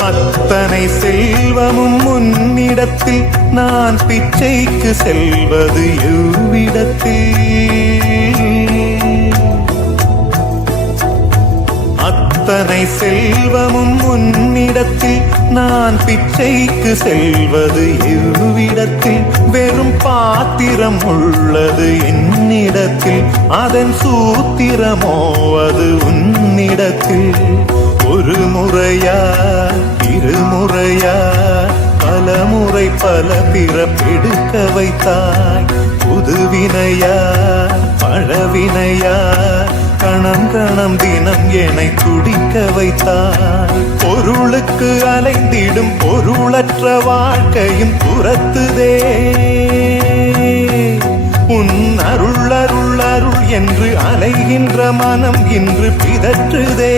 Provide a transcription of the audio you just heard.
அத்தனை செல்வமும் உன்னிடத்தில் நான் பிச்சைக்கு செல்வது எவ்விடத்தில்? அத்தனை செல்வமும் உன்னிடத்தில் நான் பிச்சைக்கு செல்வது எவ்விடத்தில்? வெறும் பாத்திரம் உள்ளது என்னிடத்தில், அதன் சூத்திரமோ அது உன்னிடத்தில். ஒரு முறையா இருமுறையா பல முறை பல பிறப்பெடுக்க வைத்தாய். புதுவினையா பழவினையா கணம் கணம் தினம் என்னை துடிக்க வைத்தாய். பொருளுக்கு அலைந்திடும் பொருளற்ற வாழ்க்கையும் துரத்துதே. உன் அருள் அருள் அருள் என்று அலைகின்ற மனம் இன்று பிதற்றுதே.